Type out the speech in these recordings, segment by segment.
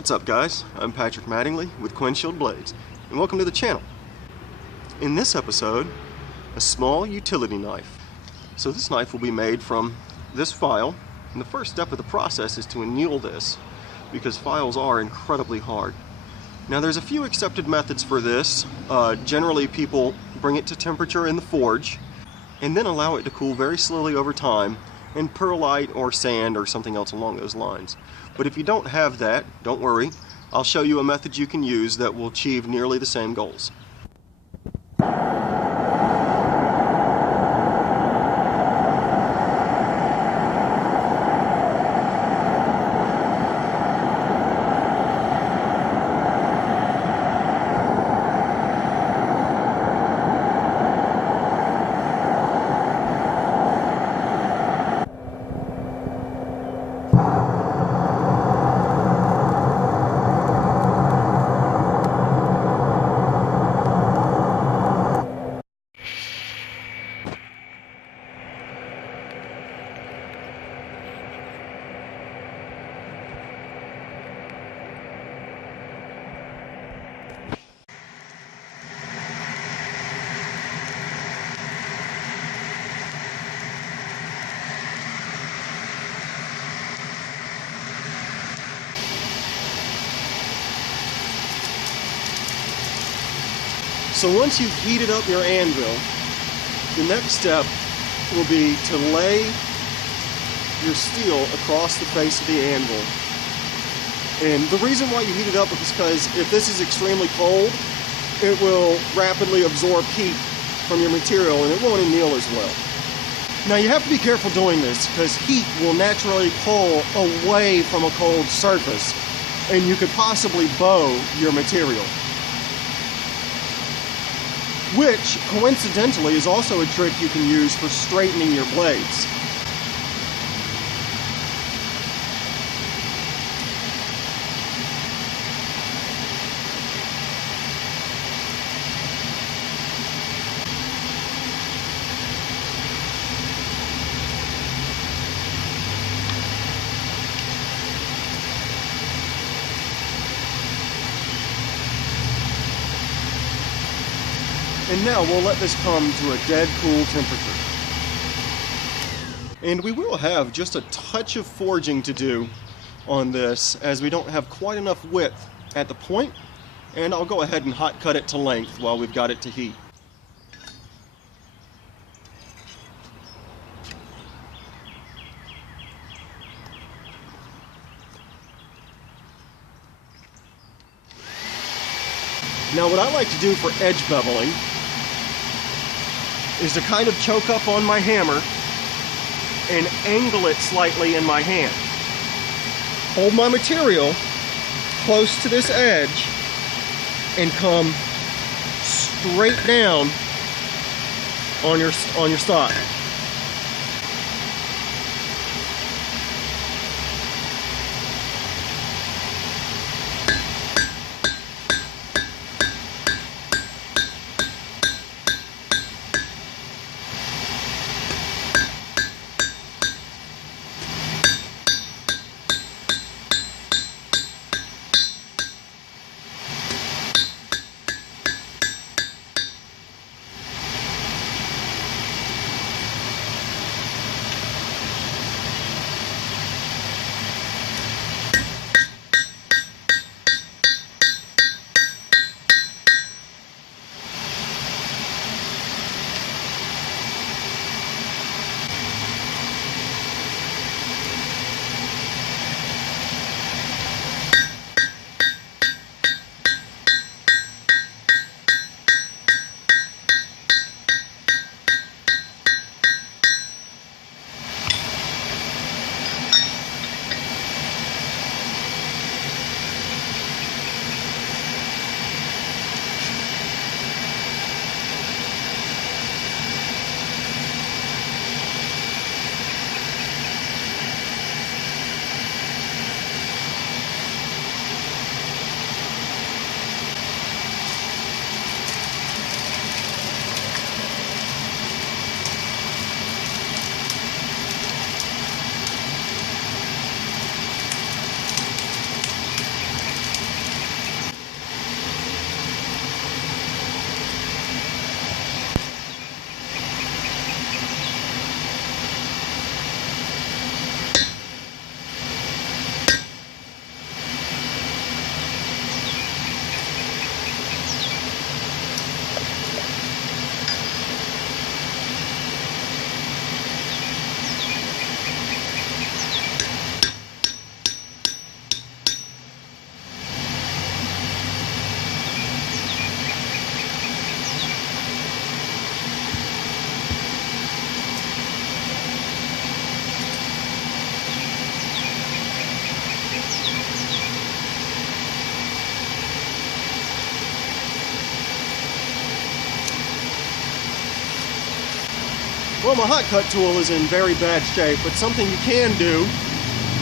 What's up guys, I'm Patrick Mattingly with Quenchfield Blades and welcome to the channel. In this episode, a small utility knife. So this knife will be made from this file, and the first step of the process is to anneal this because files are incredibly hard. Now there's a few accepted methods for this. Generally people bring it to temperature in the forge and then allow it to cool very slowly over time in perlite or sand or something else along those lines. But if you don't have that, don't worry. I'll show you a method you can use that will achieve nearly the same goals. So once you've heated up your anvil, the next step will be to lay your steel across the face of the anvil. And the reason why you heat it up is because if this is extremely cold, it will rapidly absorb heat from your material and it won't anneal as well. Now you have to be careful doing this because heat will naturally pull away from a cold surface and you could possibly bow your material. Which, coincidentally, is also a trick you can use for straightening your blades. And now we'll let this come to a dead cool temperature. And we will have just a touch of forging to do on this as we don't have quite enough width at the point, and I'll go ahead and hot cut it to length while we've got it to heat. Now what I like to do for edge beveling is to kind of choke up on my hammer and angle it slightly in my hand. Hold my material close to this edge and come straight down on your stock. Well, my hot cut tool is in very bad shape, but something you can do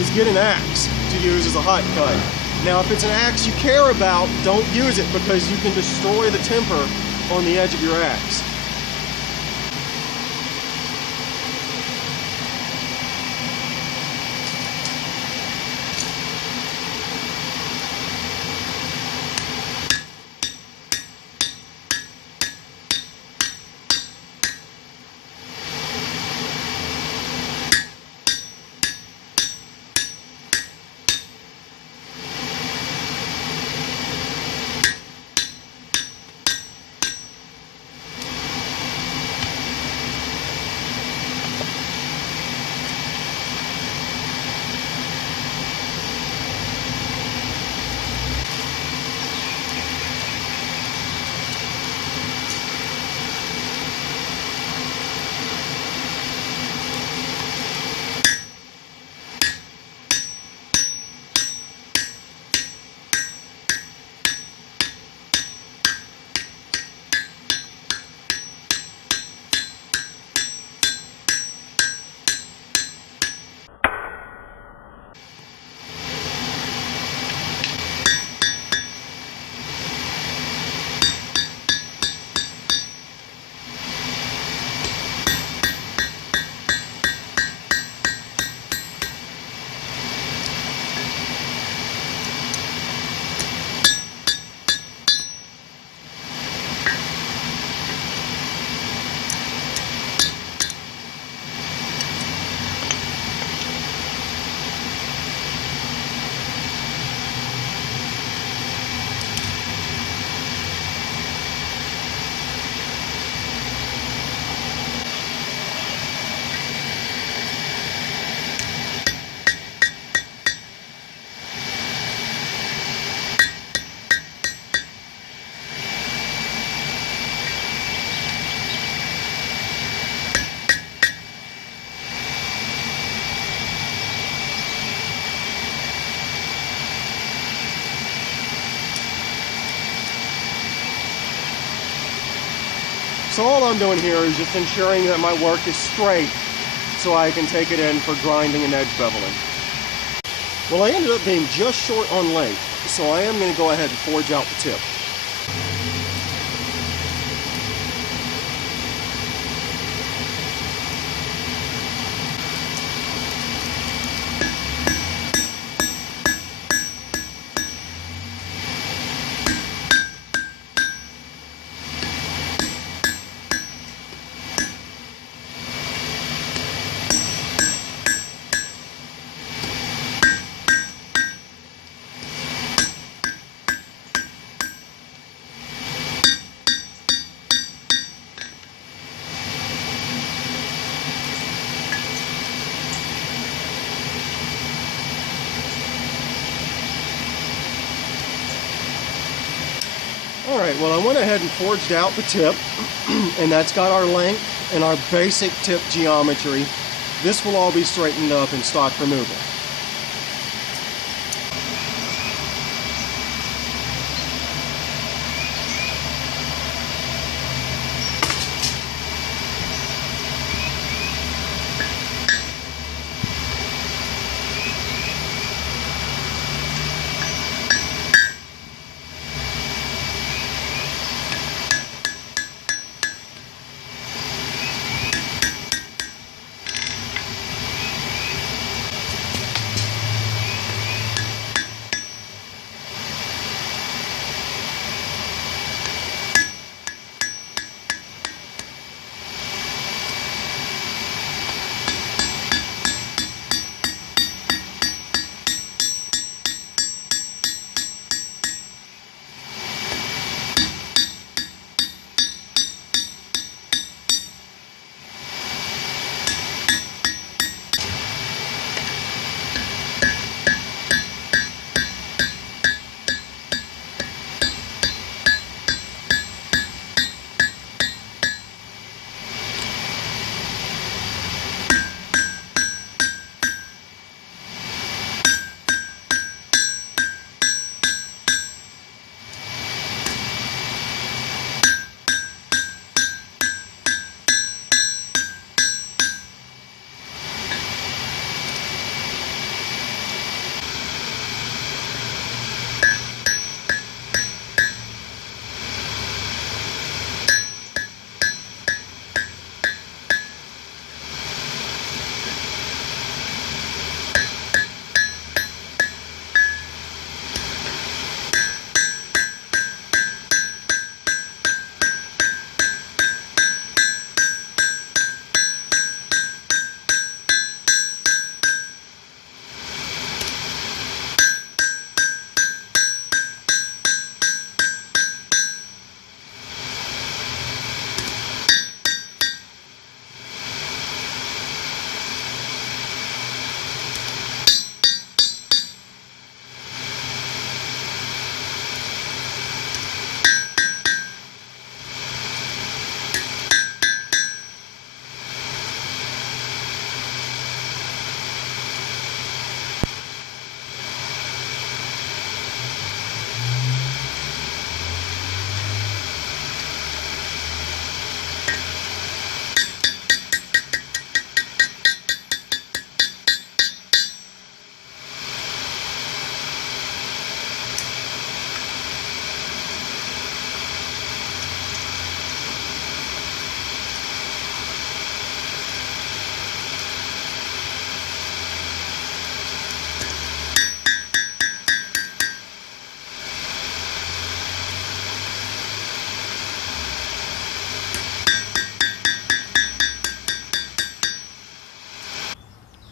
is get an axe to use as a hot cut. Now, if it's an axe you care about, don't use it because you can destroy the temper on the edge of your axe. So all I'm doing here is just ensuring that my work is straight so I can take it in for grinding and edge beveling. Well, I ended up being just short on length, so I am going to go ahead and forge out the tip. Alright, well I went ahead and forged out the tip, and that's got our length and our basic tip geometry. This will all be straightened up in stock removal.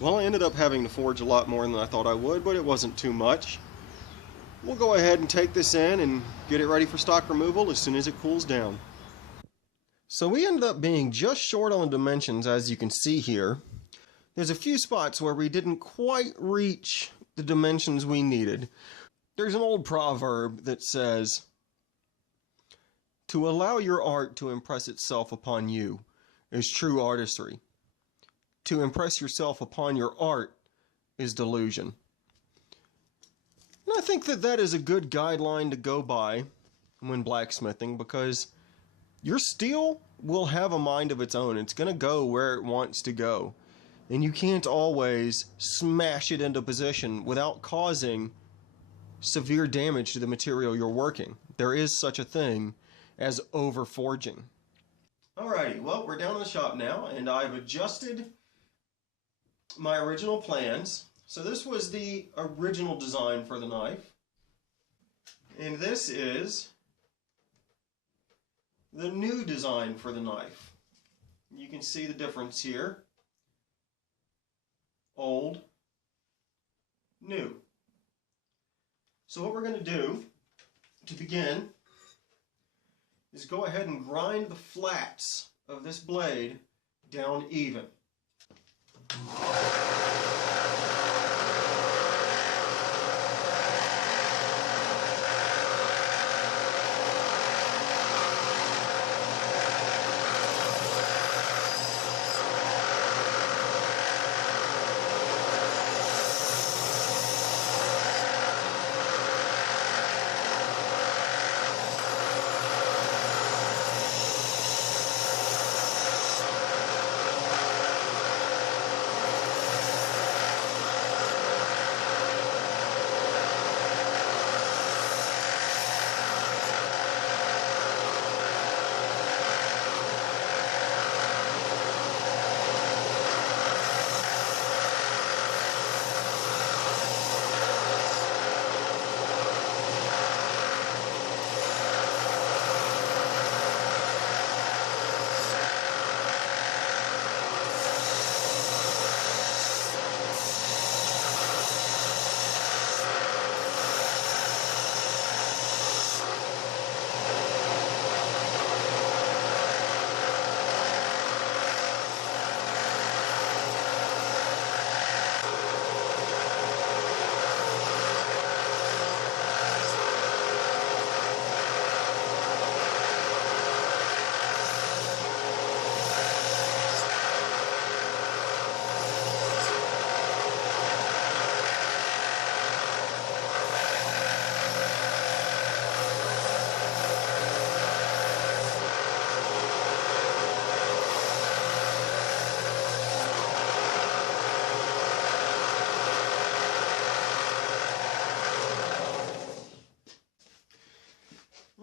Well, I ended up having to forge a lot more than I thought I would, but it wasn't too much. We'll go ahead and take this in and get it ready for stock removal as soon as it cools down. So we ended up being just short on the dimensions, as you can see here. There's a few spots where we didn't quite reach the dimensions we needed. There's an old proverb that says, "To allow your art to impress itself upon you is true artistry. To impress yourself upon your art is delusion." And I think that that is a good guideline to go by when blacksmithing, because your steel will have a mind of its own. It's going to go where it wants to go. And you can't always smash it into position without causing severe damage to the material you're working. There is such a thing as overforging. Alrighty, well, we're down in the shop now, and I've adjusted my original plans. So this was the original design for the knife, and this is the new design for the knife. You can see the difference here. Old, new. So what we're going to do to begin is go ahead and grind the flats of this blade down even.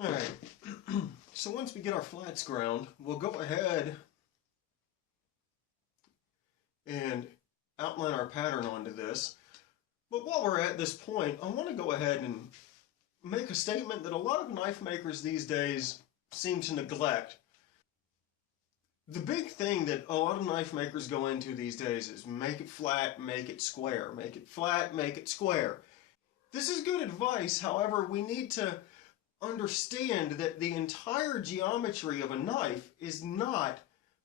Alright, so once we get our flats ground, we'll go ahead and outline our pattern onto this. But while we're at this point, I want to go ahead and make a statement that a lot of knife makers these days seem to neglect. The big thing that a lot of knife makers go into these days is make it flat, make it square. Make it flat, make it square. This is good advice, however, we need to understand that the entire geometry of a knife is not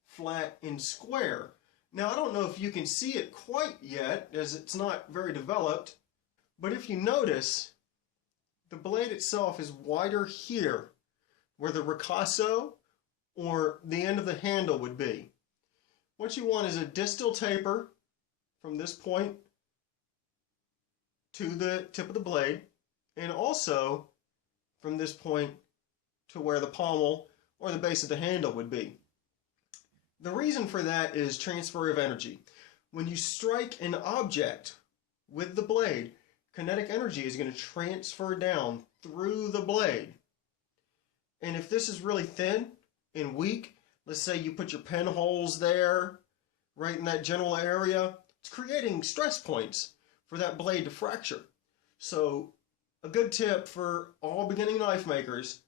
flat and square. Now, I don't know if you can see it quite yet, as it's not very developed, but if you notice, the blade itself is wider here, where the ricasso or the end of the handle would be. What you want is a distal taper from this point to the tip of the blade, and also from this point to where the pommel or the base of the handle would be. The reason for that is transfer of energy. When you strike an object with the blade, kinetic energy is going to transfer down through the blade. And if this is really thin and weak, let's say you put your pen holes there, right in that general area, it's creating stress points for that blade to fracture. So a good tip for all beginning knife makers,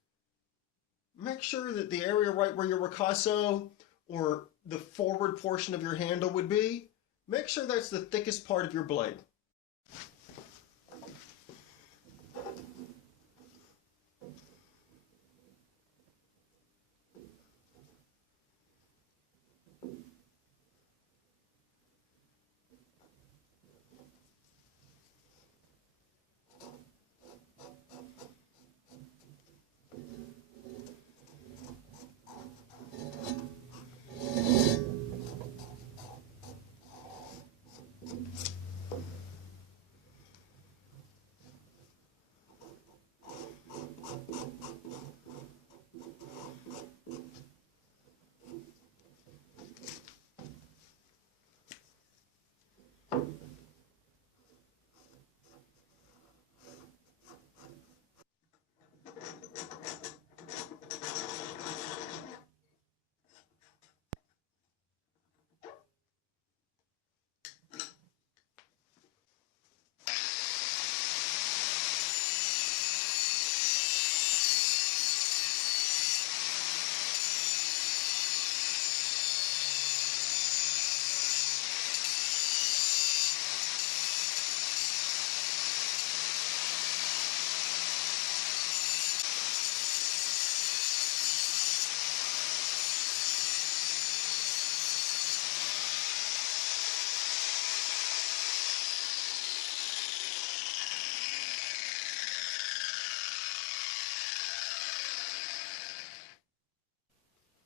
make sure that the area right where your ricasso or the forward portion of your handle would be, Make sure that's the thickest part of your blade.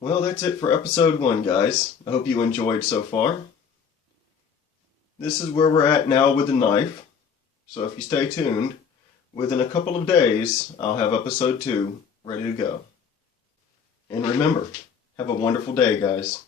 Well, that's it for episode 1, guys. I hope you enjoyed so far. This is where we're at now with the knife. So if you stay tuned, within a couple of days, I'll have episode 2 ready to go. And remember, have a wonderful day, guys.